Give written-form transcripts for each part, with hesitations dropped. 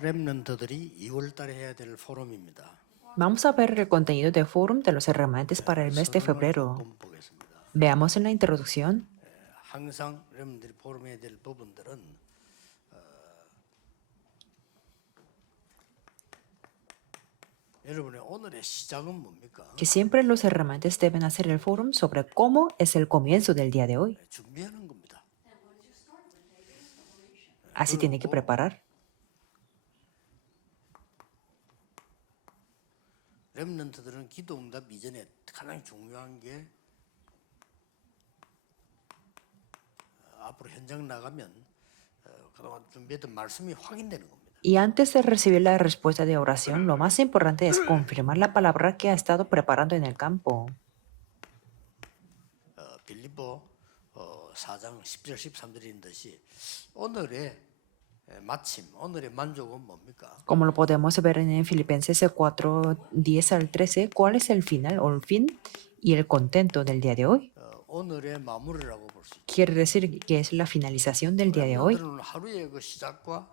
렘넌트들이 2월 달에 해야 될 포럼입니다. Vamos a ver el contenido del Fórum de los remanentes para el mes de 서론을 febrero. 조금 보겠습니다. Veamos en la introducción. 항상 렘넌트들이 포럼해야 될 부분들은 여러분의 오늘의 시작은 뭡니까? Que siempre los remanentes deben hacer el Fórum sobre cómo es el comienzo del día de hoy. 준비하는 겁니다. Así tiene que preparar. 렘넌트들은 기도 응답 이전에 가장 중요한 게 앞으로 현장 나가면 그동안 준비했던 말씀이 확인되는 겁니다. Y antes de recibir la respuesta de oración, lo más importante es confirmar la palabra que ha estado preparando en el campo. 빌립보 4장 10절 13절에 있는 듯이 오늘의 마침, 오늘의 만족은 뭡니까? Como lo podemos ver en Filipenses 4, 10 al 13, ¿cuál es el final o el fin y el contento del día de hoy? 오늘의 마무리라고 볼 수 있죠. Quiere decir que es la finalización del día de hoy. 하루의 그 시작과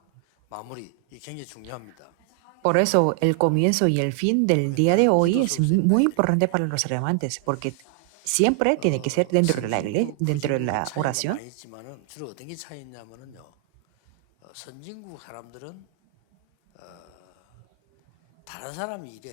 마무리 이 굉장히 중요합니다. Por eso, el comienzo y el fin del día de hoy es muy importante para los remantes, porque siempre tiene que ser dentro de la iglesia, dentro de la oración. 많이 있지만은 주로 어떤 게 차이 있냐면은요. 선진국 사람들은 다른 사람이 이래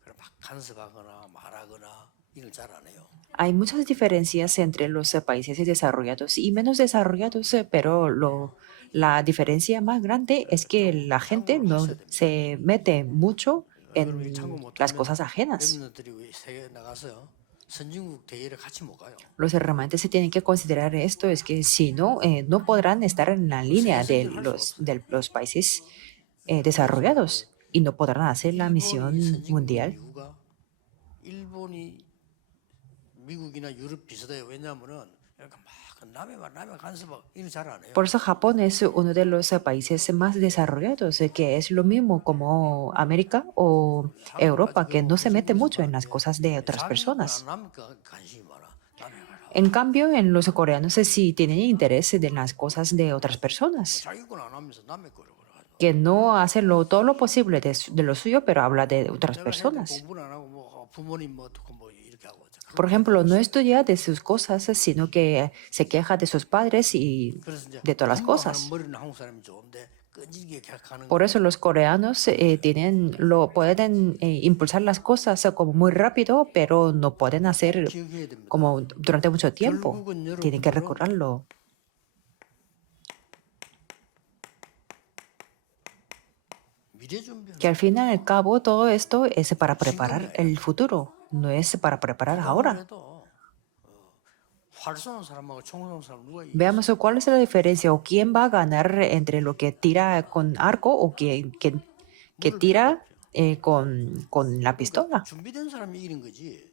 그래 막 간섭하거나 말하거나 이걸 잘 안 해요. Hay muchas diferencias entre los países desarrollados y menos desarrollados, pero la diferencia más grande es que la gente no se mete mucho en las cosas ajenas. 렘넌트들이 세계 나가서 선진국 대회를 같이 못 가요. Los remanentes se tienen que considerar esto, es que si no, no podrán estar en la línea de los países desarrollados y no podrán hacer la misión mundial. 이유가 일본이 미국이나 유럽 비슷해요. 왜냐하면은 이렇게 막 남의 간섭하고 이걸 잘 안 해요. Por eso Japón es uno de los países más desarrollados, que es lo mismo como América o Europa, que no se mete mucho en las cosas de otras personas. 관심이 많아. 남의 말. En cambio, en los coreanos sí tienen interés en las cosas de otras personas, 자기 건 안 하면서 남의 거라고 그래가지고. que no hacen todo lo posible de lo suyo, pero habla de otras 내가 personas. 공부는 안 하고 뭐 부모님 뭐 듣고 뭐 이렇게 하고. Por ejemplo, no estudia de sus cosas, sino que se queja de sus padres y 그래서 이제 de todas las cosas. 머리는 한국 사람이 좋은데 끈질기게 계획하는 Por eso los coreanos pueden impulsar las cosas como muy rápido, pero no pueden hacer 기억해야 됩니다. como durante mucho tiempo. Tienen que recordarlo. 미래 준비하는 Que al fin y al cabo todo esto es para preparar el futuro, no es para preparar ahora. 그래도 활 쏘는 사람하고 총 쏘는 사람 누가 이겨? Veamos cuál es la diferencia o quién va a ganar entre lo que tira con arco o que tira con la pistola. 준비된 사람이 이기는 거지.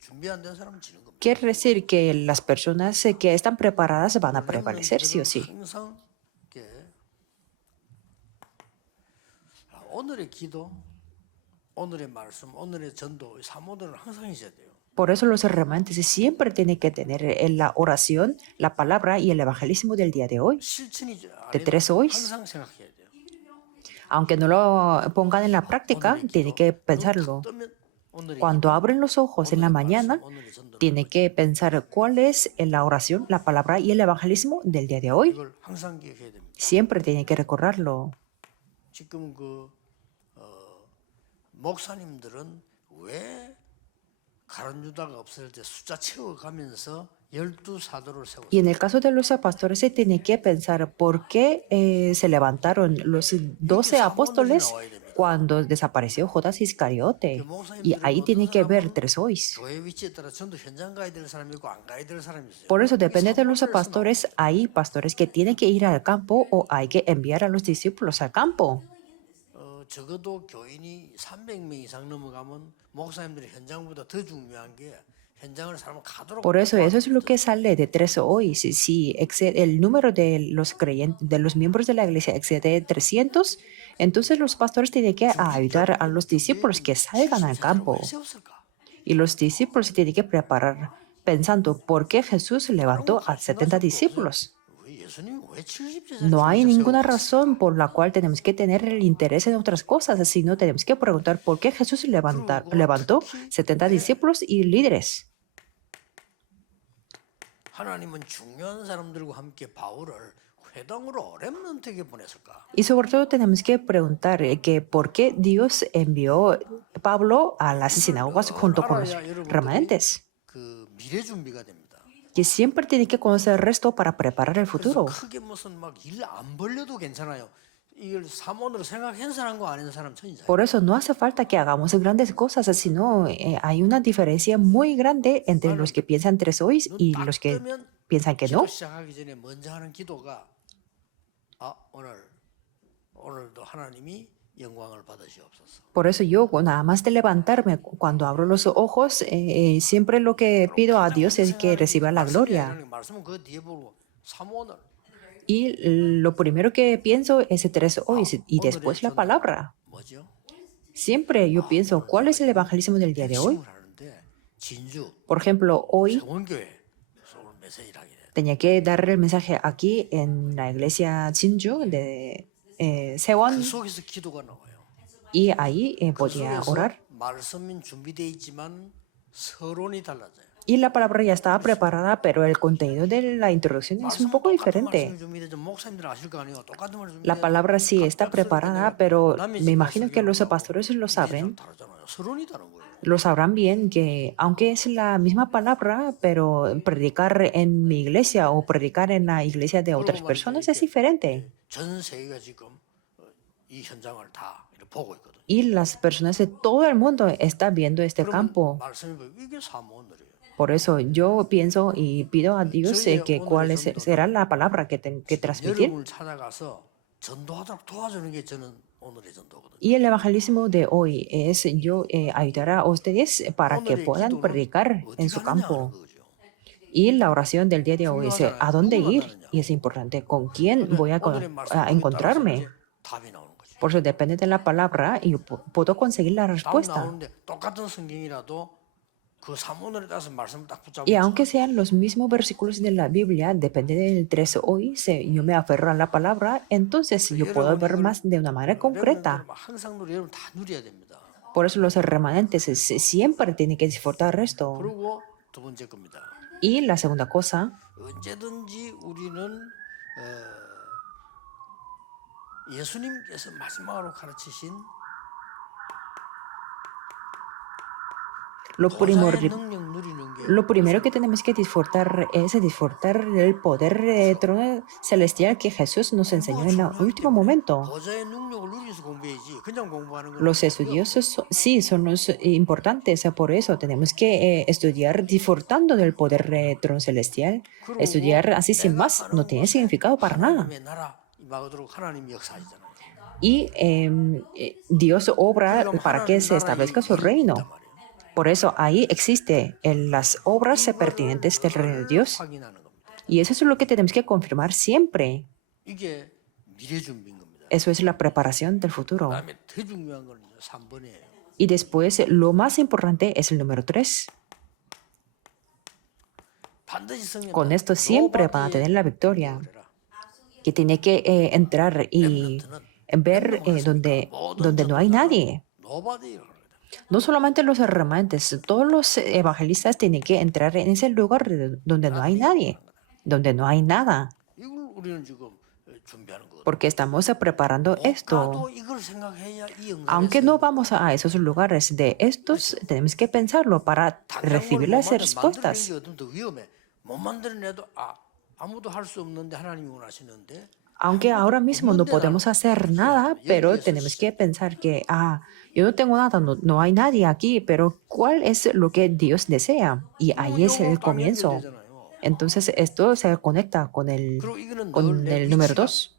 준비 안 된 사람은 지는 겁니다. Quiere decir que las personas que están preparadas van a prevalecer sí o sí. 항상 이렇게 오늘의 기도, 오늘의 말씀, 오늘의 전도, 사모들은 항상 있어야 돼요. Por eso los remanentes siempre tienen que tener en la oración, la palabra y el evangelismo del día de hoy. 실천이 De tres hoys. 항상 생각해야 돼요. Aunque no lo pongan en la práctica, tienen que pensarlo. Cuando abren los ojos en la mañana, tienen que pensar cuál es la oración, la palabra y el evangelismo del día de hoy. 이걸 항상 기억해야 됩니다. Siempre tienen que recordarlo. 지금 목사님들은 왜 가론 유다가 없을 때 숫자 채워가면서 12사도를 세웠어요. Y en el caso de los pastores se tiene que pensar por qué se levantaron los 12 apóstoles cuando desapareció Judas Iscariote. Y ahí tiene que ver tres hoys. 교회 위치에 따라 전도 현장 가야 될 사람이 있고 안 가야 될 사람이 있어요. Por eso depende de los pastores. Hay pastores que tienen que ir al campo o hay que enviar a los discípulos al campo. 적어도 교인이 300명 이상 넘어가면 목사님들이 현장보다 더 중요한 게 현장을 사람 가도록. Por eso es lo que sale de tres hoy. Si el número de los creyentes, de los miembros de la iglesia excede 300, entonces los pastores tienen que ayudar a los discípulos que salgan al campo. Y los discípulos se tienen que preparar pensando por qué Jesús levantó a 70 discípulos. 예수님이 왜 70제사를 No hay 지킬 ninguna 필요가 없었을까? razón por la cual tenemos que tener el interés en otras cosas, sino tenemos que preguntar por qué Jesús levantó 특히 70 왜 discípulos y líderes. 하나님은 중요한 사람들과 함께 바울을 회당으로 렘넌트에게 보냈을까? Y sobre todo tenemos que preguntar que por qué Dios envió a Pablo a las sinagogas junto con los 알아야 여러분들이 remanentes, 그 미래 준비가 됩니다. que siempre tiene que conocer el resto para preparar el 그래서 futuro. 크게 무슨 막 일 안 벌려도 괜찮아요. 이걸 사모으로 생각한 사람과 안 한 사람 천이잖아요. Por eso no hace falta que hagamos grandes cosas, sino hay una diferencia muy grande entre los que piensan 3 hoy y 눈딱 los que 뜨면 piensan que 기도 no. 시작하기 전에 먼저 하는 기도가 오늘도 하나님이 영광을 받으시옵소서. Por eso yo, nada más de levantarme, cuando abro los ojos, siempre lo que pido a Dios es que reciba la gloria. 말씀은 그 뒤에 보고 사모를 Y lo primero que pienso es 3 hoy y después la palabra. 뭐죠? Siempre yo pienso, ¿cuál es el evangelismo del día de hoy? 핵심을 하는데 진주 Por ejemplo, hoy 정원교회 서울 메시지를 하게 돼. tenía que dar el mensaje aquí en la iglesia Jinju de 그 Sewon 속에서 기도가 나와요. y ahí 그 podía 속에서 orar. 말씀은 준비되어 있지만 서론이 달라져요. Y la palabra ya estaba preparada, pero el contenido de la introducción es un 말씀은 poco 똑같은 diferente. 말씀이 준비되죠. 목사님들 아실 거 아니에요. 똑같은 말씀 La palabra sí está preparada, pero me imagino que los pastores lo saben. 다르잖아요. 서론이 다른 거예요. Lo sabrán bien que aunque es la misma palabra, pero predicar en mi iglesia o predicar en la iglesia de otras personas es diferente. 전 세계가 지금 이 현장을 다 이렇게 보고 있거든요. Y las personas de todo el mundo están viendo este 그러면 campo. 말씀이 이게 사모늘이에요. Por eso yo pienso y pido a Dios que será la palabra que transmitir. 여러분을 찾아가서 전도하도록 도와주는 게 저는 오늘의 전도거든요. Y el evangelismo de hoy es yo ayudar a ustedes para que 오늘의 puedan 기도는 predicar 어디 en su 가느냐 하는 campo. 거죠. Y la oración del día de hoy es a dónde ir. 중요하잖아요. Y es importante con quién voy a 오늘의 말씀에 따라서 encontrarme. 이제 답이 나오는 거죠. Por eso depende de la palabra y yo puedo conseguir la 답 respuesta. 나오는데 똑같은 성경이라도 그 사문을 따서 말씀을 딱 붙잡고 Y aunque sean los mismos versículos de la Biblia, depende del 3 hoy, yo me aferro a la palabra, entonces yo puedo ver más de una manera concreta. 항상 여러분 다 누려야 됩니다. Por eso los remanentes siempre tienen que disfrutar esto. 그리고 두 번째 겁니다. Y la segunda cosa, 언제든지 우리는 예수님께서 마지막으로 가르치신 lo 보좌의 능력 누리는 게 Lo primero que tenemos que disfrutar es disfrutar del poder del trono celestial que Jesús nos enseñó en el último momento. 보좌의 능력을 누리면서 공부해야지 그냥 공부하는 건 Los estudiosos sí son los importantes, por eso tenemos que estudiar disfrutando del poder del trono celestial. Estudiar así sin más no tiene significado para nada. 하나님의 나라 임하도록 하나님 역사하시잖아요. Y Dios obra para que se establezca su reino. Por eso ahí existe las obras pertinentes del reino de Dios. 확인하는 겁니다. Y eso es lo que tenemos que confirmar siempre. 이게 미래 준비인 겁니다. Eso es la preparación del futuro. 그다음에 더 중요한 건 3번이에요. Y después, lo más importante es el número 3. Con esto siempre van a tener la victoria. Que tiene que entrar y ver donde no hay nadie. No solamente los remanentes, todos los evangelistas tienen que entrar en ese lugar donde no hay nadie, donde no hay nada, 이걸 우리는 지금 준비하는 거거든요. porque estamos preparando esto. 가도 이걸 생각해야 이 영광을 Aunque no vamos a esos lugares de estos, tenemos que pensarlo para recibir las respuestas. 만들어내기 더 위험해. 못 만들어내도 아무도 할 수 없는데 하나님이 원하시는데 Aunque ahora mismo no podemos hacer nada, pero tenemos que pensar que, yo no tengo nada, no hay nadie aquí, pero ¿cuál es lo que Dios desea? Y ahí es el comienzo. Entonces esto se conecta con el número 2.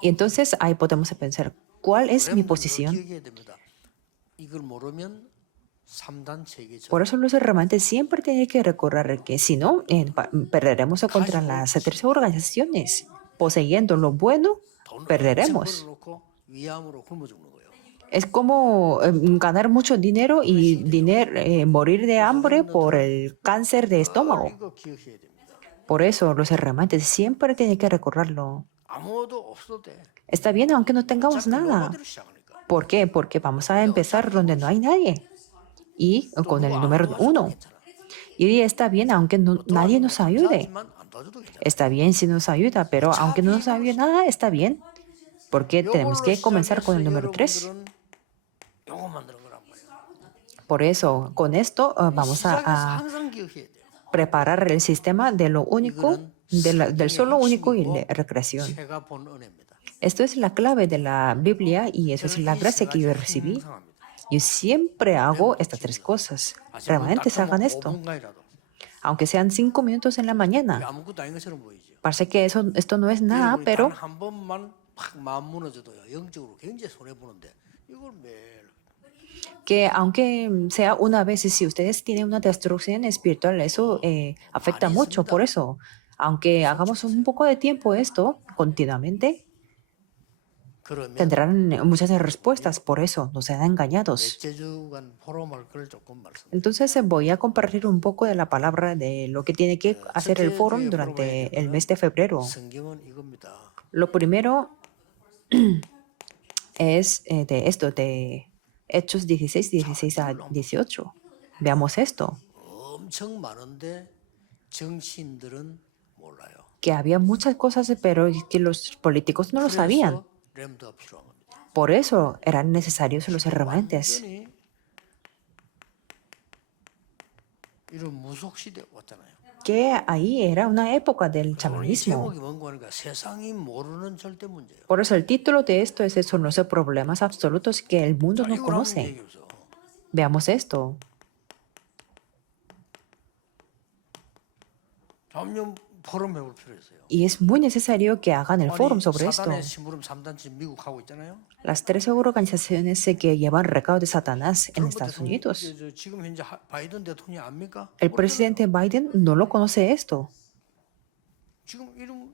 Y entonces ahí podemos pensar, ¿cuál es mi posición? 이걸 모르면 3단 체계죠. Por eso los remanentes siempre tienen que recordar que si no, perderemos contra las tres organizaciones. Poseyendo lo bueno, perderemos. Es como ganar mucho dinero y morir de hambre por el cáncer de estómago. Por eso los remanentes siempre tienen que recordarlo. 아무도 없어도 돼. Está bien aunque no tengamos 어차피 nada. 노마드로 시작하니까. ¿Por qué? Porque vamos a empezar donde no hay nadie. Y 또 con 누구 el 안 número 도와줘도 1. 괜찮아. Y está bien aunque nadie 도와주면 nos ayude. 감사하지만 안 도와줘도 괜찮아. Está bien si nos ayuda, pero aunque no nos ayude nada, está bien. Porque tenemos 요걸로 que comenzar con el 시작해서 número 3. 여러분들은 요거 만드는 거란 말이야. Por eso, con esto vamos 시작에서 a 항상 기억해야 돼요. preparar el sistema de lo único, del solo único y la 핵심이고 recreación. 제가 본 은혜입니다. Esto es la clave de la Biblia y eso es 저는 la 이 gracia 세 que yo 가지를 recibí. 항상 합니다. Yo siempre hago estas tres cosas. Remanentes hagan esto. 5분간이라도 Aunque sean 5 minutos en la mañana. 아무것도 아닌 것처럼 보이죠. Parece que esto no es nada, 여러분이 pero 단한 번만 팍 마음 무너져도요. 영적으로 굉장히 손해 보는데 이걸 매일 que aunque sea una vez, si ustedes tienen una destrucción espiritual, eso afecta mucho. Por eso, aunque hagamos un poco de tiempo esto continuamente, 그러면 tendrán muchas respuestas. Por eso, no sean engañados. 넷째 주간 포럼할 걸 조금 말씀. Entonces voy a compartir un poco de la palabra de lo que tiene que hacer el foro durante el mes de febrero. 성경은 이겁니다. Lo primero es de esto, de Hechos 16, 16 a 18. Veamos esto, 엄청 많은데 정치인들은 몰라요. que había muchas cosas, pero que los políticos no lo sabían. 그래서 렘드가 필요한 겁니다. Por eso eran necesarios los remanentes. 완전히 이런 무속 시대 왔잖아요. Que ahí era una época del 오늘 이 chamanismo. 제목이 뭔가 하니까 세상이 모르는 절대 문제예요. Por eso el título de esto es Son los problemas absolutos que el mundo 자, no 이걸 한번 conoce. 얘기해보세요. Veamos esto. 잠깐 포럼 해볼 필요 있어요. Y es muy necesario que hagan el foro sobre esto. 사단의 심부름 3단체 미국 하고 있잖아요. Las 13 organizaciones que llevan recado de Satanás en 트럼프 Estados 대통령, Unidos. 지금 현재 바이든 대통령이 압니까? El presidente Biden no lo conoce esto. 지금 이런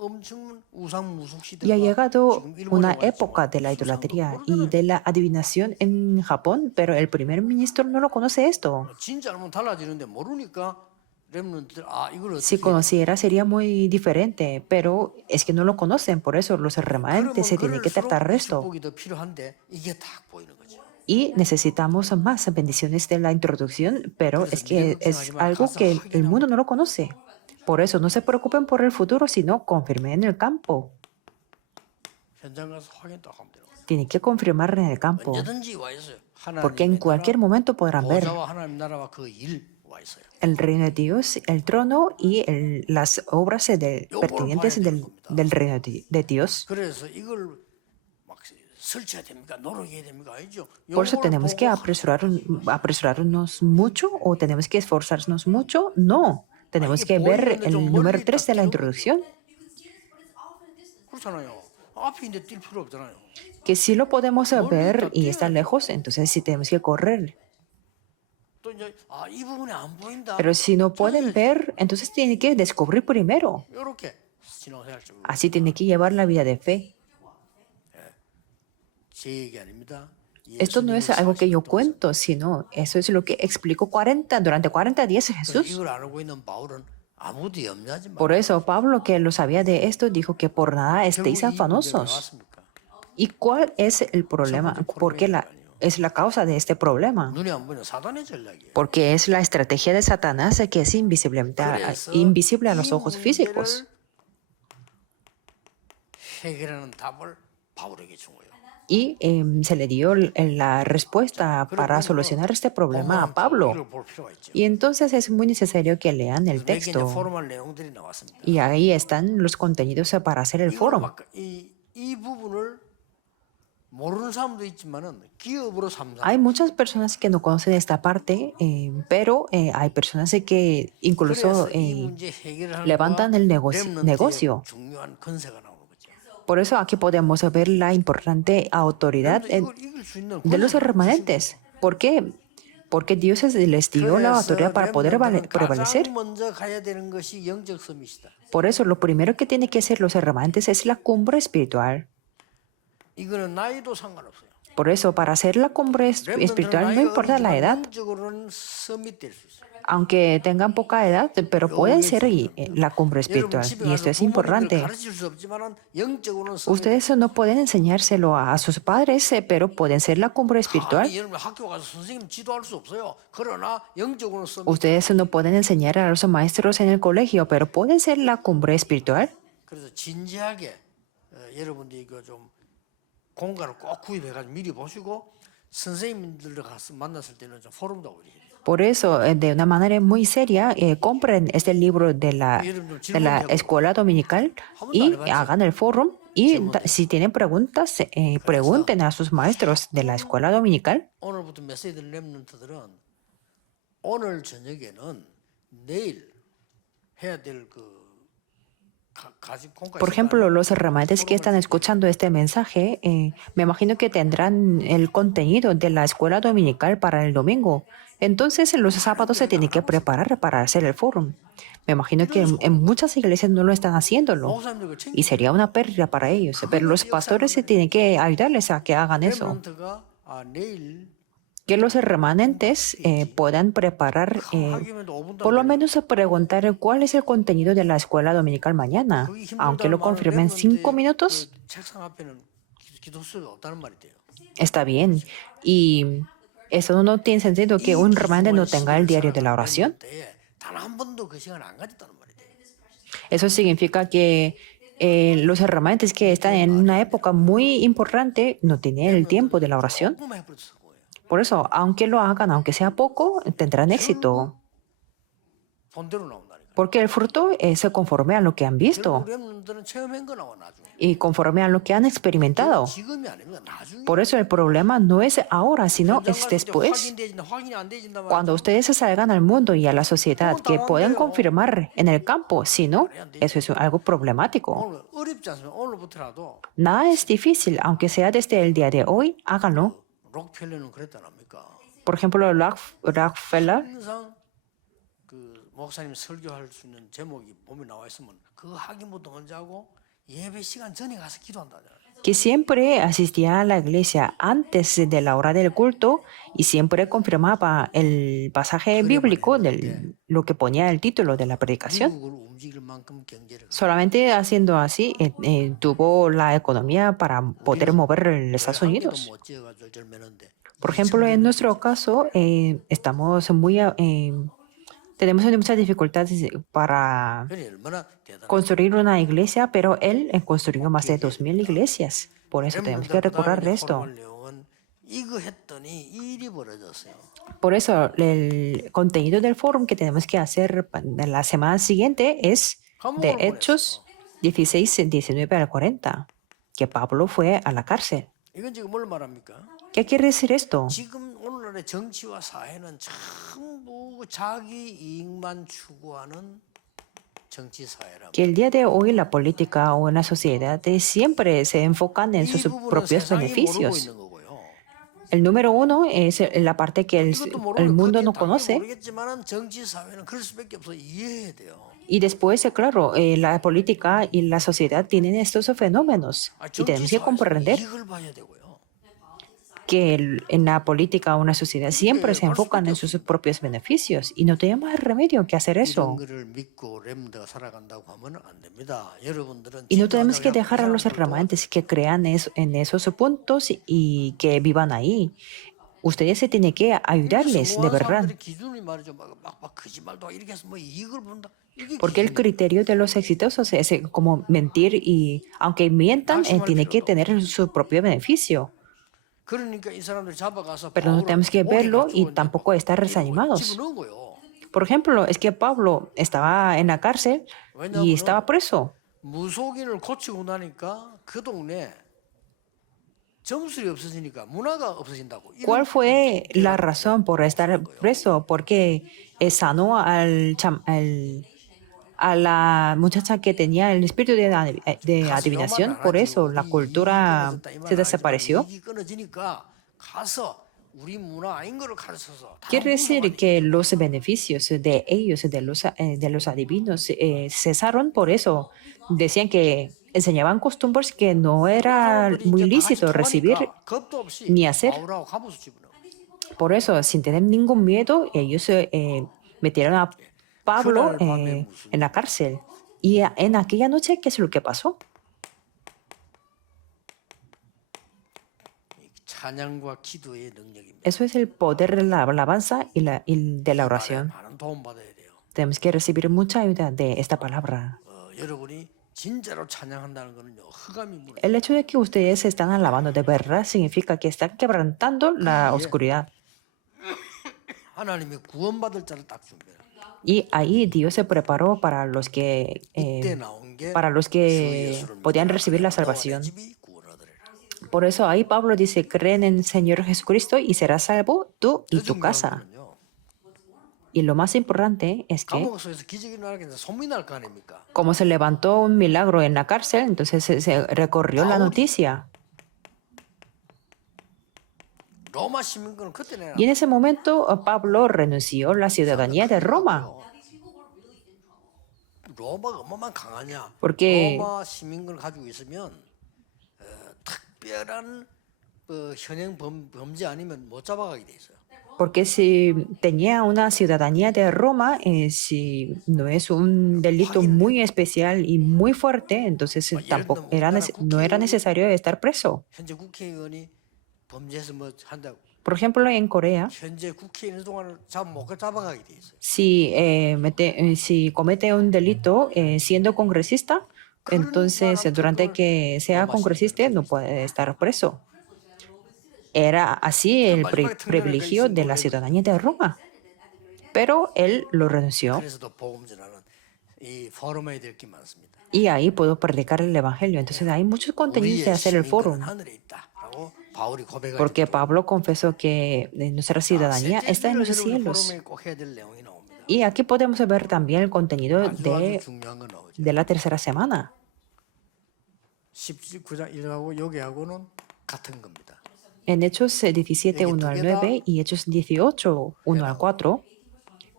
엄청 우상 무속 시대가 Y ha llegado 지금 일본에 una 와 있죠. época de la 수상도 idolatría 모르잖아요. y de la adivinación en Japón, pero el primer ministro no lo conoce esto. 진짜 알면 달라지는데 모르니까 렘넌트들 이걸 Si 어떻게 conociera sería muy diferente, pero es que no lo conocen, por eso los remanentes se tienen que tratar de esto. 축복이 더 필요한데 이게 딱 보이는 거죠. Y necesitamos más bendiciones de la introducción, pero es que es algo que el mundo no lo conoce. Por eso no se preocupen por el futuro, sino confirmen en el campo. 현장 가서 확인 딱 하면 돼요. Tienen que confirmar en el campo, 언제든지 와 있어요. porque en 하나님의 cualquier momento podrán ver 보좌와 하나님 나라와 그 일 와 있어요. el reino de Dios, el trono y las obras pertinentes del reino de Dios. 그래서 이걸 막 설치해야 됩니까? 노력해야 됩니까? 아니죠. Por eso 요걸 tenemos que 보고 apresurarnos mucho o tenemos que esforzarnos mucho. No, tenemos que ver el número 3 de la introducción, 그렇잖아요. 앞에 있는데 뛸 필요 없잖아요. que sí lo podemos ver y está lejos, entonces sí tenemos que correr. 또 이제 이 부분이 안 보인다. Pero si no pueden ver, entonces tienen que descubrir primero. 이렇게 진행해야 할 줄. Así tiene que llevar la vida de fe. 제 얘기 아닙니다. Esto no es algo que yo cuento, sino eso es lo que explicó durante 40 días Jesús. 이걸 알고 있는 바울은 아무도 염려하지 마. Por eso Pablo, que lo sabía de esto, dijo que por nada estéis afanosos. ¿Y cuál es el problema? ¿Por qué es la causa de este problema? 눈에 안 보이는 사단의 전략이에요. Porque es la estrategia de Satanás que es invisible a los ojos físicos. 해결하는 답을 바울에게 준 거예요. Y se le dio la respuesta para solucionar este problema a Pablo. 이걸 볼 필요가 있죠. Y entonces es muy necesario que lean el 내게 이제 texto. 포럼할 내용들이 나왔습니다. Y ahí están los contenidos para hacer el foro. 이 부분을 모르는 사람도 있지만은 기업으로 삼는. Hay muchas personas que no conocen esta parte, pero hay personas que incluso 그래서 이 문제 해결하는 levantan el negocio. 중요한 건세가 나오는 거죠. Por eso aquí podemos ver la importante autoridad 이걸 이길 수 있는 de los remanentes. ¿Por qué? Porque Dios les dio la autoridad para poder prevalecer. 가장 먼저 가야 되는 것이 영적 서밋이다. Por eso lo primero que tienen que hacer los remanentes es la cumbre espiritual. 이거는 나이도 상관없어요. Por eso, para hacer la cumbre espiritual no importa la edad, 영적으로는 서밋될 수 있어요. aunque tengan poca edad, pero pueden ser la cumbre 여러분 espiritual. 집에 Y esto 가서 es 부모님들 importante. 가르칠 수 없지만은 영적으로는 서밋. Ustedes no pueden enseñárselo a sus padres, pero pueden ser la cumbre espiritual. 아니, 여러분 학교 가서 선생님 지도할 수 없어요. 그러나 영적으로는 서밋. Ustedes no pueden enseñar a los maestros en el colegio, pero pueden ser la cumbre espiritual. 그래서 진지하게 여러분들이 이거 좀 공간을 꼭 구입해가지고 미리 보시고 선생님들 가서 만났을 때는 좀 포럼도 하고 이래요. Por eso, de una manera muy seria, compren este libro de la escuela dominical y hagan el foro. Y si tienen preguntas, pregunten a sus maestros de la escuela dominical. 오늘부터 메시지 렘넌트들은 오늘 저녁에는 내일 해야 될그 Por ejemplo, los remanentes que están escuchando este mensaje, me imagino que tendrán el contenido de la escuela dominical para el domingo. Entonces, los sábados se tienen que preparar para hacer el foro. Me imagino que en muchas iglesias no lo están haciéndolo y sería una pérdida para ellos. Pero los pastores se tienen que ayudarles a que hagan eso. 렘넌트가 내일 Que los remanentes puedan preparar, por lo menos a preguntar cuál es el contenido de la escuela dominical mañana, aunque lo confirmen 5 minutos. 책상 앞에는 기도수가 없다는 말이 돼요. Está bien. Y eso no tiene sentido que un remanente no tenga el diario de la oración. 단한 번도 그 시간 안 가졌다는 말이 돼요. Eso significa que los remanentes que están en una época muy importante no tienen el tiempo de la oración. 조금 해버렸어 거예요. Por eso, aunque lo hagan, aunque sea poco, tendrán éxito. 본대로 나온다니까. Porque el fruto es conforme a lo que han visto 렘넌트들은 체험한 거 나와 나중에. y conforme a lo que han experimentado. 지금이 아닙니다. 나중에. Por eso el problema no es ahora, sino es 현장 가서 이제 después. 확인되진다, 확인이 안 되진다 말이야. Cuando ustedes salgan al mundo y a la sociedad que puedan confirmar en el campo, si no, eso es algo problemático. 오늘 어렵지 않습니까? 오늘부터라도 Nada es difícil, aunque sea desde el día de hoy, háganlo. 록펠러는 그랬다랍니까? Por ejemplo, Rockefeller, 항상 그 목사님 설교할 수 있는 제목이 몸에 나와 있으면 그 확인부터 먼저 하고 예배 시간 전에 가서 기도한다잖아요. que siempre asistía a la iglesia antes de la hora del culto y siempre confirmaba el pasaje bíblico de lo que ponía el título de la predicación. 미국을 움직일 만큼 경제를. Solamente haciendo así, tuvo la economía para poder mover los Estados Unidos. 못 지어가지고 절매는데. Por ejemplo, en nuestro caso, estamos tenemos muchas dificultades para 그래 얼마나 대단한. construir una iglesia, pero él construyó más de 2,000 iglesias. Por eso tenemos que recordar esto. 내용은 이거 했더니 이 일이 벌어졌어요. Por eso, el contenido del foro que tenemos que hacer en la semana siguiente es de Hechos 16, 19 al 40, que Pablo fue a la cárcel. 이건 지금 뭘 말합니까? ¿Qué quiere decir esto? 지금 오늘날의 정치와 사회는 전부 자기 이익만 추구하는 정치 사회라고. Que el día de hoy la política o una sociedad siempre se enfocan en 이 sus 부분은 propios 세상이 모르고 beneficios. 있는 거고요. El número uno es la parte que 이것도 el 모르는 mundo 그게 no 당연히 conoce. 모르겠지만은 정치 사회는 그럴 수밖에 없어 이해해야 돼요. Y después, claro, la política y la sociedad tienen estos fenómenos. 아, Y tenemos 정치 que comprender 사회에서 이익을 봐야 되고요. que en la política o una sociedad siempre se enfocan en sus propios beneficios y no tenemos más remedio que hacer 이런 eso. 거를 믿고 렘드가 살아간다고 하면 안 됩니다. 여러분들은 Y no tenemos que 지도자들하고 dejar a los 사람들도 remanentes que crean en esos puntos y que vivan ahí. Ustedes se tienen que ayudarles, de 성공한 verdad. 사람들의 기준이 말이죠. 막 거짓말도 하고 이렇게 해서 뭐 이익을 본다. 이게 Porque el criterio de los exitosos es como mentir y aunque mientan, tiene que tener su propio beneficio. 그러니까 이 사람들 잡아가서 Pero no tenemos que verlo y tampoco estar desanimados. 집어넣은 거예요. Por ejemplo, es que Pablo estaba en la cárcel y estaba preso. 무속인을 고치고 나니까 그 동네 점술이 없어지니까 문화가 없어진다고. 이런 ¿Cuál fue la razón por estar preso? Porque sanó a la muchacha que tenía el espíritu de adivinación. Por eso la cultura se desapareció. 이익이 끊어지니까 가서 우리 문화 아닌 거를 가르쳐서 다 Quiere decir 무서워하니까. que los beneficios de ellos, de los adivinos, cesaron por eso. Decían que enseñaban costumbres que no 그 era 사람들이 muy 이제 다 같이 lícito recibir 통하니까 겁도 없이 ni hacer. 바울하고 갑옷을 집어넣어. Por eso, sin tener ningún miedo, ellos metieron a Pablo 그날 밤에 무슨 en la cárcel. Y en aquella noche, ¿qué es lo que pasó? 찬양과 기도의 능력입니다. Eso es el poder de la alabanza y de la oración. 많은 도움 받아야 돼요. Tenemos que recibir mucha ayuda de esta palabra. 여러분이 진짜로 찬양한다는 거는요, 흑암이 무너. El hecho de que ustedes están alabando de verdad significa que están quebrantando la oscuridad. 하나님이 구원받을 자를 딱 준비해요. Y ahí Dios se preparó para los que, 이때 나온 게 que podían recibir la salvación. Por eso ahí Pablo dice, creen en el Señor Jesucristo y serás salvo tú y tu casa. Y lo más importante es que, 감옥 속에서 기적이 일어나게 해서 소문이 날 거 아닙니까? como se levantó un milagro en la cárcel, entonces se recorrió la noticia. 로마 시민권은 그때 내놔. Y en ese momento Pablo renunció a la ciudadanía de Roma. 로마가 얼마나 강하냐? Porque 로마 시민권을 가지고 있으면 특별한 현행 범죄 아니면 못 잡아가게 돼 있어요. Porque si tenía una ciudadanía de Roma, si no es un delito muy especial y muy fuerte, entonces tampoco no era necesario estar preso. 현재 국회의원이 범죄해서 뭐 한다고. Por ejemplo, en Corea, 현재 국회의원 동안을 못 잡아가게 돼 있어요. si comete un delito siendo congresista, entonces durante que sea congresista no puede estar preso. Era así el privilegio de la ciudadanía de Roma. Pero él lo renunció 그래서도 복음 전하는 이 포럼에 될 게 많습니다. y ahí puedo predicar el evangelio. Entonces hay muchos contenidos de 우리의 hacer el foro. 시민권은 하늘에 있다라고 바울이 고백하죠. Porque Pablo confesó que nuestra ciudadanía está en los cielos. 포럼에 꼭 해야 될 내용이 나옵니다. Y aquí podemos ver también el contenido 아주 중요한 거 나오죠. de la tercera semana. 19장 1하고 여기하고는 같은 겁니다. En Hechos 17, 1 al 9 y Hechos 18, 1 al 4,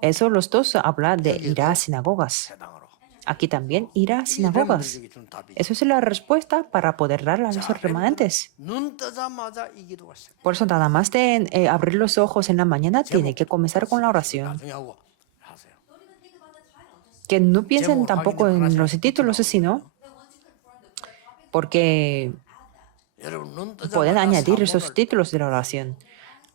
eso los dos habla de ir a sinagogas. 세당으로. Aquí también ir a sinagogas. 렘넌트들에게 주는 답이죠. Eso es la respuesta para poder dar a los remanentes. 눈 뜨자마자 이 기도가 시작. Por eso nada más de abrir los ojos en la mañana tiene que comenzar con la oración. 나중에 하고 하세요. Que no piensen tampoco en los títulos, sino porque 여러분 눈 pueden 뜨자마자 añadir esos 사본을 títulos de la oración.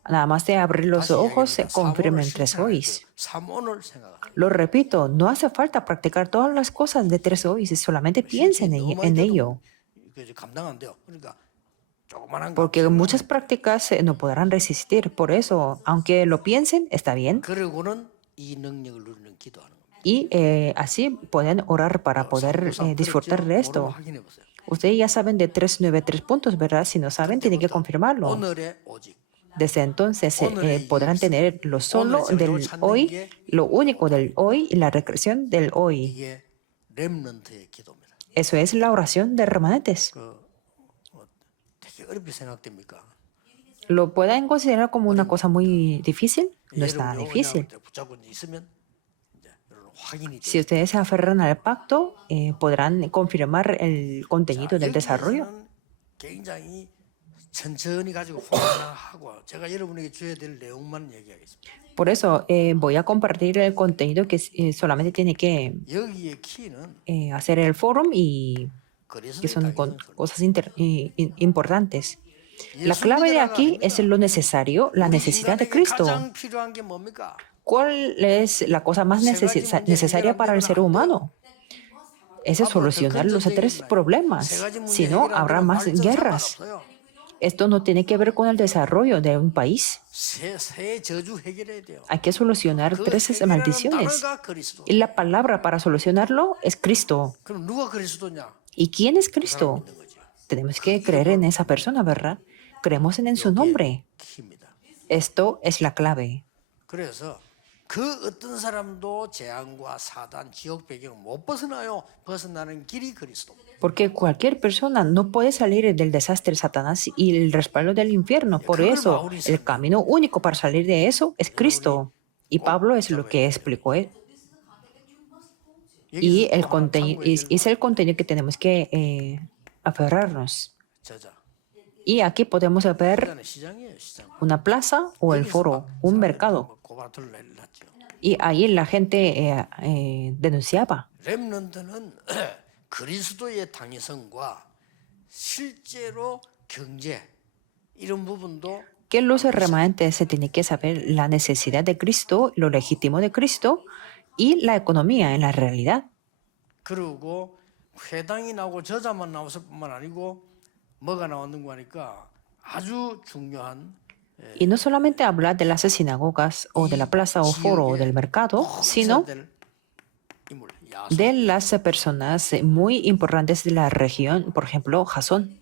Nada más de abrir los ojos se confirmen 3 hoys. 사본을 생각하세요. Lo repito, no hace falta practicar todas las cosas de 3 hoys, solamente piensen en ello. 그 감당 안 돼요. 그러니까 조그만한 거. Porque muchas prácticas no podrán resistir. Por eso, aunque lo piensen, está bien. 그러고는 이 능력을 누리는 기도하는 겁니다. Y así pueden orar para poder disfrutar de esto. 확인해 보세요. Ustedes ya saben de 393 puntos, ¿verdad? Si no saben, tienen que confirmarlo. 오늘의 오직 Desde entonces podrán tener lo solo del hoy, lo único del hoy y la recreación del hoy. 이게 렘넌트의 기도입니다. Eso es la oración de remanentes. 되게 어렵게 생각됩니까? ¿Lo pueden considerar como una cosa muy difícil? No es nada difícil. 붙잡고 있으면 이제 여러분 확인이 Si ustedes se aferran al pacto, podrán confirmar el contenido del desarrollo. 여기에서는 굉장히 천천히 가지고 확인하고 제가 여러분에게 줘야 될 내용만 얘기하겠습니다. Por eso voy a compartir el contenido que solamente tiene que 여기의 키는 hacer el foro y 그래서 que son cosas importantes. La clave de aquí es lo necesario, la necesidad de Cristo. 가장 필요한 게 뭡니까? ¿Cuál es la cosa más necesaria para el ser humano? Es solucionar los 3 problemas. Si no, habrá más guerras. Esto no tiene que ver con el desarrollo de un país. 세 저주 해결해야 돼요. Hay que solucionar 그 3 해결하는 maldiciones. 단어가 그리스도. Y la palabra para solucionarlo es Cristo. 그럼 누가 그리스도냐? ¿Y quién es Cristo? 믿는 거죠. Tenemos que creer en esa persona, ¿verdad? Creemos en su nombre. 키입니다. Esto es la clave. 그래서 그 어떤 사람도 재앙과 사단, 지옥 배경 못 벗어나요. 벗어나는 길이 그리스도. Porque cualquier persona no puede salir del desastre de Satanás y el respaldo del infierno. Por 그걸 eso, 바울이 el 설명. camino único para salir de eso es Cristo. Y Pablo es lo que explicó él. Y el contenido, es el contenido que tenemos que aferrarnos. 저자. Y aquí podemos ver 일단은 시장이에요, 시장. una plaza o el foro, un mercado. 고바tul 냈죠. Y ahí la gente denunciaba. 렘넌트는 그리스도의 당위성과 실제로 경제 이런 부분도 Que los remanentes se tiene que saber la necesidad de Cristo, lo legítimo de Cristo y la economía en la realidad. 그리고 회당이 나오고 저자만 나왔을 뿐만 아니고 뭐가 나왔는 거 하니까 아주 중요한 Y no solamente habla de las sinagogas o de la plaza o foro o del mercado, sino 될 인물 야손. de las personas muy importantes de la región, por ejemplo, Jasón.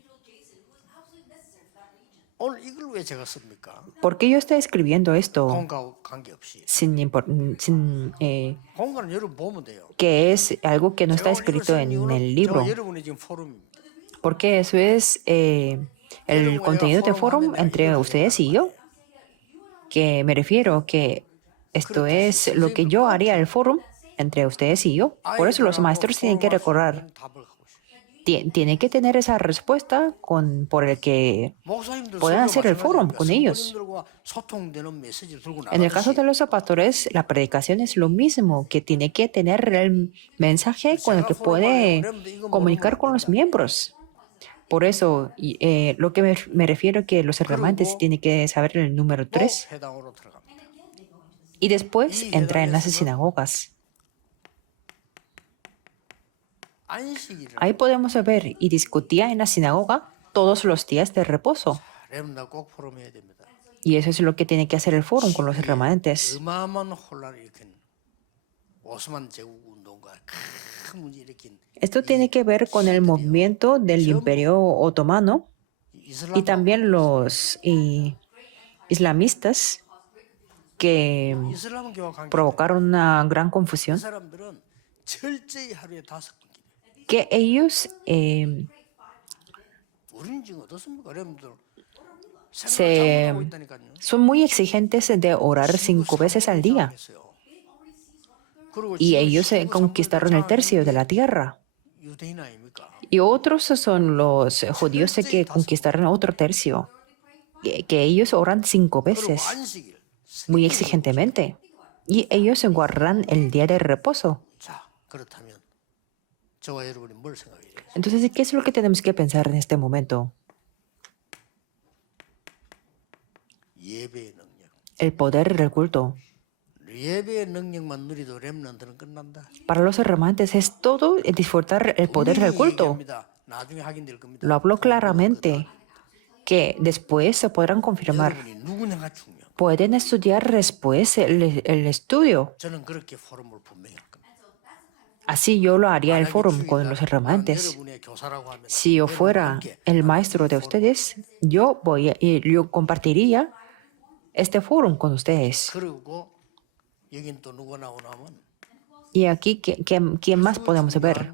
오늘 이걸 왜 제가 씁니까? ¿Por qué yo estoy escribiendo esto 공과 관계없이. sin 공과는 여러분 보면 돼요. que es algo que no está 제가 오늘 이걸 escrito 쓴 en 이유는 el libro? 저와 여러분의 지금 포럼입니다. Porque eso es el contenido de foro entre ustedes y yo. Que me refiero que esto es lo que yo haría el foro entre ustedes y yo. Por eso los maestros tienen que recordar, 답을 하고 싶어요. tienen que tener esa respuesta por el que 목사님들 puedan hacer el foro con ellos. 성도님들과 소통되는 메시지를 들고 En el caso 나가듯이 de los pastores, la predicación es lo mismo, que tiene que tener el mensaje con el que puede comunicar con los miembros. Por eso, lo que me refiero es que los hermanos tienen que saber el número 3 회당으로 들어갑니다. y después entrar en las sinagogas. 안식일을 Ahí podemos ver y discutía en la sinagoga todos los días de reposo. 렘나 꼭 포럼해야 됩니다. Y eso es lo que tiene que hacer el foro con los remanentes. 어마어마한 혼란을 일으킨 오스만 제국 운동과 큰 문제 일으킨 Esto tiene que ver con el movimiento del Imperio Otomano y 이슬람 también los islamistas que 이슬람 교와 관계 provocaron una gran 그 confusión, 사람들은 철저히 하루에 5번 기도해요. que ellos 우리는 지금 어떻습니까? 여러분들 Se- 생각 잘못하고 있다니까요. son muy exigentes de orar 5 veces al día. 그리고 Y 지금 ellos 19 conquistaron el tercio de la tierra. 유대인 아닙니까? Y otros son los judíos que conquistaron otro tercio. Que ellos oran 5 그리고 veces, 안식일 muy exigentemente. Y ellos guardan el día de reposo. 자 그렇다면 저와 여러분이 뭘 생각해야 돼요? Entonces, ¿qué es lo que tenemos que pensar en este momento? 예배의 능력. El poder del culto. 예배의 능력만 누리도 렘넌트는 끝난다. Para los remanentes es todo disfrutar el poder del culto. 얘기합니다. 나중에 확인될 겁니다. Lo habló claramente, que después se podrán confirmar. 여러분이 누구냐가 중요. Pueden estudiar después el estudio. 저는 그렇게 포럼을 분명히 할 겁니다. Así yo lo haría el 만약에 foro 주일날 con los remanentes. 여러분의 교사라고 하면 Si yo fuera el maestro de ustedes, yo compartiría este foro con ustedes. 그리고 여긴 또 누가 나오냐면 Y aquí, ¿quién más podemos ver?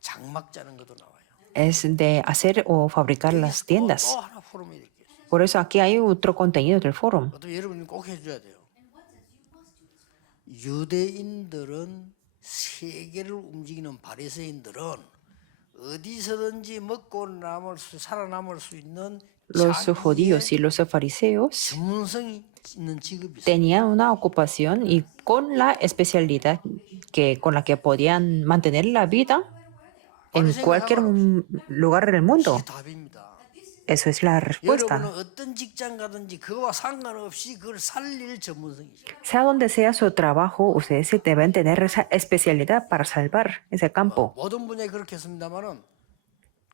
장막 짜는 것도 나와요. Es de hacer o fabricar las tiendas. 또 하나 포럼이 이렇게 있어요. Por eso aquí hay otro contenido del foro. 그것도 여러분이 꼭 해줘야 돼요. 유대인들은 세계를 움직이는 바리새인들은 어디서든지 먹고 살아남을 수 있는 Los 자기의 judíos y los fariseos 전문성이 있는 직업이 있어요. tenían una ocupación y con la especialidad con la que podían mantener la vida en cualquier lugar del mundo. 이게 답입니다. Eso es la respuesta. 여러분은 어떤 직장 가든지 그거와 상관없이 그걸 살릴 전문성이죠. Sea donde sea su trabajo, ustedes sí deben tener esa especialidad para salvar ese campo. 모든 분야에 그렇게 했습니다만은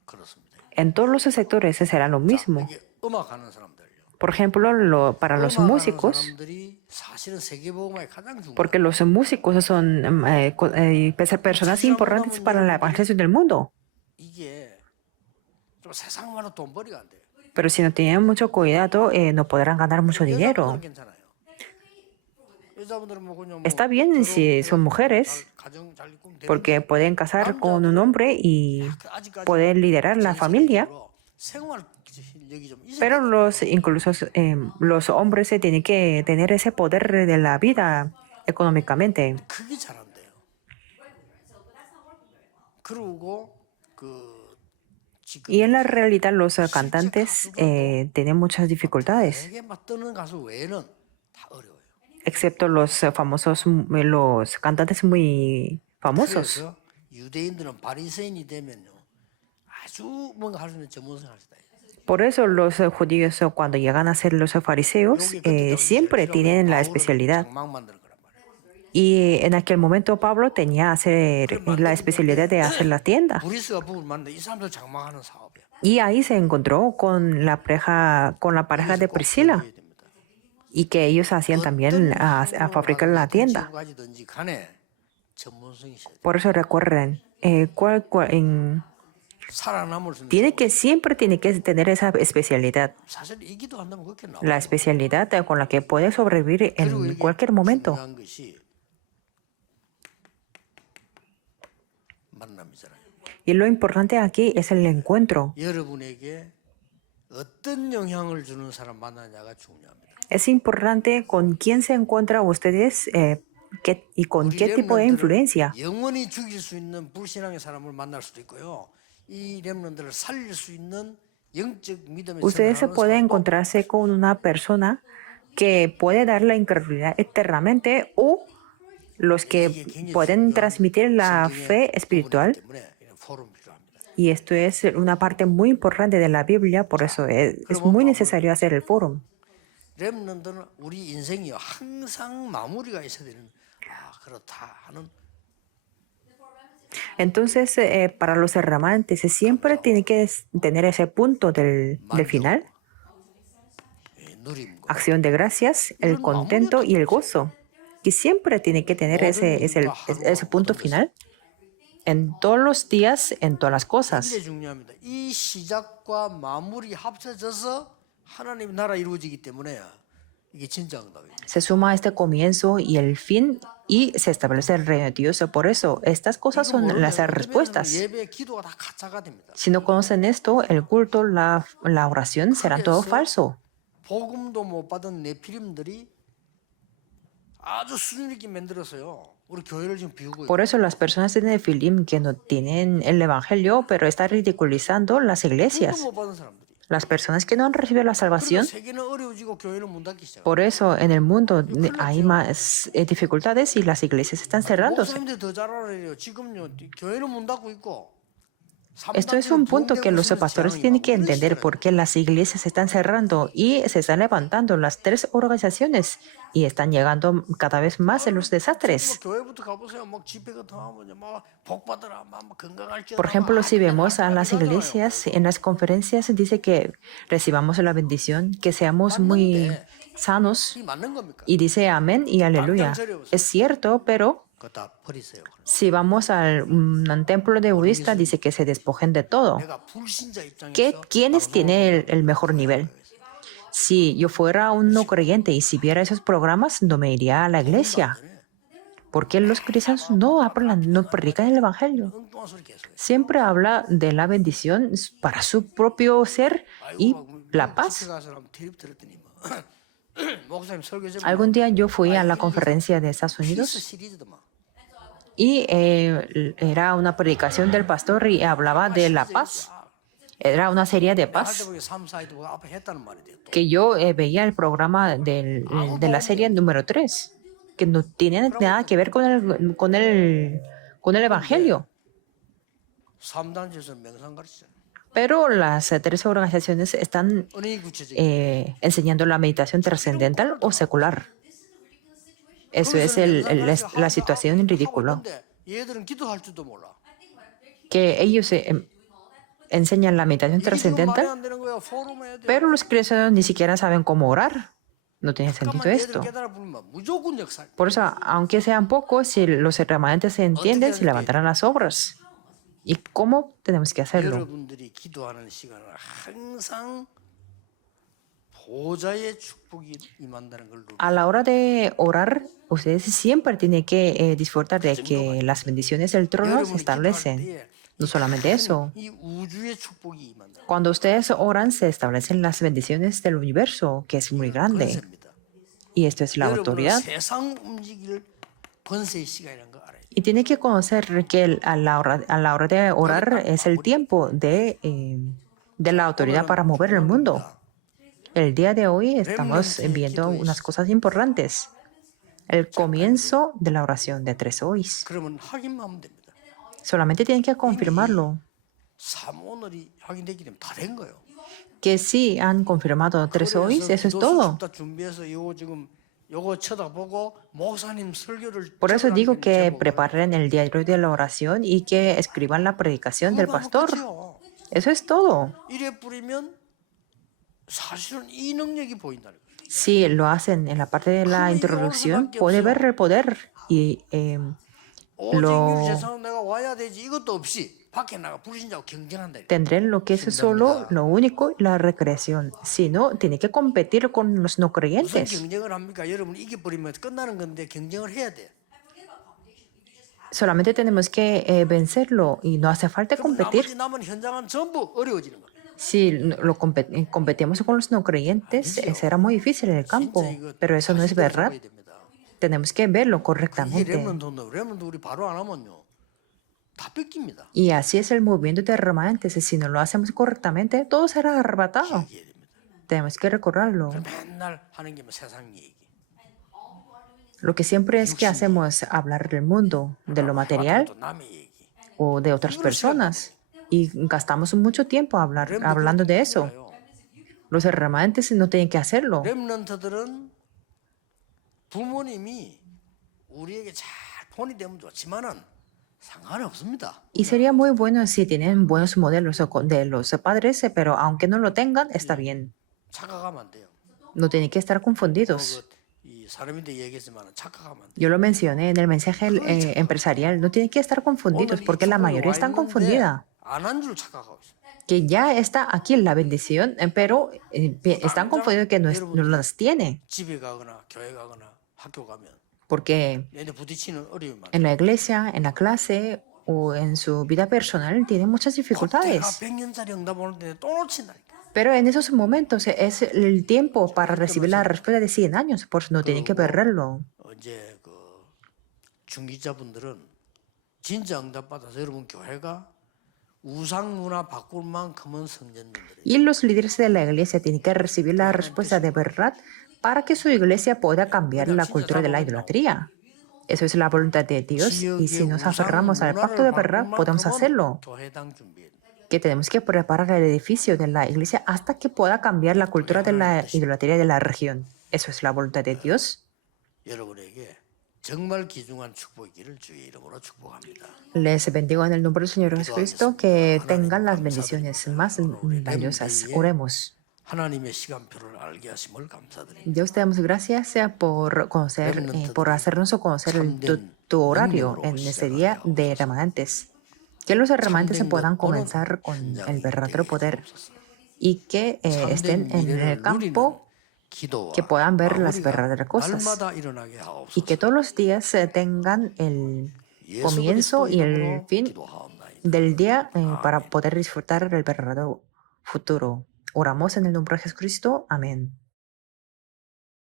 그렇습니다. En todos los sectores será lo mismo. 이게 음악하는 사람들요. Por ejemplo, para los 음악하는 músicos, 사람들이 사실은 세계복음에 가장 중요해요. porque los músicos son personas importantes para la evangelización del mundo. 이게 좀 세상만은 돈벌이가 안 돼요. Pero si no tienen mucho cuidado, no podrán ganar mucho dinero. 여자분들은 괜찮아요. 여자분들은 뭐 그냥 뭐 Está bien si son 결혼해가지고 mujeres, 가정 잘 이끌면 porque 되는데 pueden casar con un 남자들은 hombre y 아직까지 poder liderar la 전 familia. 세계적으로 생활 실력이 좀 있어야 Pero 돼요. incluso los hombres se tienen que tener ese poder de la vida económicamente. 그게 잘 안 돼요. 그리고 그 지금 Y en la realidad los cantantes tienen muchas dificultades, 되게 막 뜨는 가수 외에는 다 어려워요. excepto los famosos, los cantantes muy famosos. 그래서 유대인들은 바리새인이 되면요 아주 뭔가 할 수 있는 전문성 할 수다. Por eso los judíos cuando llegan a ser los fariseos siempre tienen la especialidad. 장막 만드는 거란 말이에요. Y en aquel momento Pablo tenía hacer la especialidad de hacer la tienda. 브리스가 부부를 만났는데 이 사람들 장막하는 사업이야. Y ahí se encontró con la pareja de Priscila 기억해야 됩니다. y que ellos hacían también a fabricar la tienda. 가지든지 간에 전문성이 있어야 돼. Por eso recuerden, 살아남을 수 있는 siempre tiene que tener esa especialidad, 사실 이 기도 한다면 그렇게 나와. la especialidad con la que puede sobrevivir 그리고 en 이게 cualquier momento. 중요한 것이 만남이잖아요. Y lo importante aquí es el encuentro. 여러분에게 어떤 영향을 주는 사람 만나냐가 중요합니다. Es importante con quién se encuentran ustedes y con 우리 qué tipo de 렘넌트를 influencia. 영원히 죽일 수 있는 불신앙의 사람을 만날 수도 있고요. 이 렘넌트를 살릴 수 있는 영적 믿음의 Ustedes se pueden encontrarse con una persona que puede dar la incredulidad eternamente o los que pueden transmitir la fe espiritual. Y esto es una parte muy importante de la Biblia, por eso es muy necesario hacer el foro. 렘넌트는 우리 인생이 항상 마무리가 있어야 되는 그렇다 하는. Entonces, para los remanentes, siempre tiene que tener ese punto del final, 누림과 acción de gracias, el contento y el gozo, que siempre tiene que tener ese punto final en todos los días, en todas las cosas. 이게 중요합니다. 이 시작과 마무리 합쳐져서 하나님의 나라 이루어지기 때문에 이게 진짜 응답이에요. Se suma este comienzo y el fin y se establece el reino de Dios. Por eso, estas cosas son las respuestas. 예배, 기도가 다 가짜가 됩니다. Si no conocen esto, el culto, la oración serán todo falso. 복음도 못 받은 네피림들이 아주 수준 있게 만들었어요. 우리 교회를 지금 비우고 Por eso las personas de Nefilim que no tienen el evangelio, pero están ridiculizando las iglesias. 못 받은 사람들이. Las personas que no han recibido la salvación. 세계는 어려워지고 교회는 문 닫기 시작. Por eso en el mundo hay más dificultades y las iglesias están cerrándose. 목사님들 더 잘 알아요. 지금요 교회는 문 닫고 있고. Esto es un punto que los pastores tienen que entender porque las iglesias se están cerrando y se están levantando las tres organizaciones y están llegando cada vez más en los desastres. 교회부터 가보세요. 막 집회 같은 거 하면 막 복 받으라, 막 건강할지어다. Por ejemplo, si vemos a las iglesias en las conferencias, dice que recibamos la bendición, que seamos muy sanos 이 맞는 겁니까? y dice amén y aleluya. Es cierto, pero 그거 다 버리세요. si vamos al templo de budista, dice que se despojen de todo. 내가 불신자 입장에서 ¿Quiénes tienen el mejor nivel? Si yo fuera un no creyente y si viera esos programas, no me iría a la iglesia. Porque los cristianos no hablan, no predican el evangelio. 엉뚱한 소리 계속 해요. Siempre habla de la bendición para su propio ser y la paz. 집회 가서 한번 드립 들었더니 목사님 설교 좀 Algún día yo fui a la conferencia de Estados 피스 Unidos 시리즈더만. y era una predicación del pastor y hablaba de la paz. Era una serie de paz. 할때 보기 3, 4위도 앞에 했다는 말이 돼요. Que yo veía el programa de la serie número 3, que no tiene nada que ver con el evangelio. 3단지에서 명상 가르치잖아요. Pero las tres organizaciones están 은행이 구체적인. enseñando la meditación trascendental o secular. Eso es la situación ridícula. 얘들은 기도할 줄도 몰라. Que ellos enseñan la meditación 이게 지금 말이 trascendental, 안 되는 거야. 포럼 해야 돼. pero los cristianos ni siquiera saben cómo orar. No tiene sentido 잠깐만 esto. 얘들 깨달아 부르면 무조건 역사. Por eso, aunque sean pocos, si los remanentes se entienden, se levantarán las obras. ¿Y cómo tenemos que hacerlo? 여러분들이 기도하는 시간을 항상 보좌의 축복이 임한다는 걸 A la hora de orar, ustedes siempre tienen que disfrutar de que las bendiciones del trono se 여러분이 기도할 establecen. 때에 No solamente eso. 이 우주의 축복이 임한다. Cuando ustedes oran, se establecen las bendiciones del universo, que es muy grande. 권세입니다. Y esto es la 여러분은 autoridad. 세상 움직일 권세의 시간이라는 거 알아요. Y tiene que conocer que a la hora de orar es el tiempo de la autoridad para mover el mundo. El día de hoy estamos viendo unas cosas importantes. El comienzo de la oración de 3 hoys. 그러면 확인만 하면 됩니다. Solamente tienen que confirmarlo. 오늘이 확인되기 때문에 다 된 거예요. Que sí han confirmado 3 hoys, eso es todo. 준비해서 요거 지금 요거 쳐다보고 목사님 설교를 Por eso digo que 제목을 preparen el diario de la oración y que escriban la predicación del 그거 하면 pastor. 끝이에요. Eso es todo. 이래 뿌리면 사실은 이 능력이 보인다는 거예요. Si lo hacen en la parte de la introducción, puede ver el poder y 오직 lo 이 세상 내가 와야 되지 이것도 없이 밖에 나가 불신자고 경쟁한다. 이래. tendrán lo que es solo lo único y la recreación. Si no, tiene que competir con los no 무슨 creyentes. 경쟁을 합니까? 여러분 이겨버리면 끝나는 건데 경쟁을 해야 돼. Solamente tenemos que vencerlo y no hace falta 그럼 competir. 나머지 남은 현장은 전부 어려워지는 거예요. Si competimos con los no creyentes, será muy difícil el campo, 진짜 이거 pero eso no es 다시 verdad. 들어가야 됩니다. Tenemos que verlo 이게 correctamente. 렘넌트 우리 바로 안 하면요 다 뺏깁니다. Y así es el movimiento de remanentes. Si no lo hacemos correctamente, todo será arrebatado. 얘기해야 됩니다. Tenemos que recordarlo. 맨날 하는 게 뭐 세상 얘기. Lo que siempre es que hacemos hablar del mundo, de lo material 또 남의 얘기. o de otras personas. Y gastamos mucho tiempo hablando de eso. Los remanentes no tienen que hacerlo. 렘넌트들은 부모님이 우리에게 잘 본이 되면 좋지만은 상관이 없습니다. Y sería muy bueno si tienen buenos modelos de los padres, pero aunque no lo tengan, está bien. 착각하면 안 돼요. No tienen que estar confundidos. 이 사람인데 얘기했지만 착각하면 안 돼요. Yo lo mencioné en el mensaje empresarial. No tienen que estar confundidos porque la mayoría están confundida. 안한 줄 착각하고 있어요. Que ya está aquí la bendición, pero están confundidos que no las tiene. 집에 가거나 교회 가거나 학교 가면 Porque 얘네 부딪히는 어려움이 많아요. en la iglesia, en la clase o en su vida personal tienen muchas 그때가 dificultades. 100년짜리 응답 오는데 또 놓친다니까. Pero en esos momentos es el tiempo para recibir la respuesta de 100 años, por eso no tienen que perderlo. 이제 그 중기자분들은 진짜 응답 받아서 여러분 교회가 우상 문화 바꿀 만큼은 성전님들이 Y los líderes de la iglesia tienen que recibir la respuesta de verdad para que su iglesia pueda cambiar la cultura de la idolatría. Eso es la voluntad de Dios y si nos aferramos al pacto de verdad podemos hacerlo. 교회당 준비해. Que tenemos que preparar el edificio de la iglesia hasta que pueda cambiar la cultura de la idolatría de la región. Eso es la voluntad de Dios. 여러분에게 정말 귀중한 축복이기를 주의 이름으로 축복합니다. Les bendigo en el nombre del Señor Jesucristo que tengan las bendiciones más valiosas. Oremos. 하나님의 시간표를 알게 하심을 감사드립니다. Dios, te damos gracias por conocer, por hacernos conocer tu horario en ese día de remanentes. Que los remanentes se puedan comenzar con el verdadero poder y que estén en el campo, que puedan ver las verdaderas cosas 날마다 일어나게 하옵소서. y que todos los días tengan el comienzo y el fin del día para poder disfrutar del verdadero futuro. Oramos en el nombre de Jesucristo. Amén.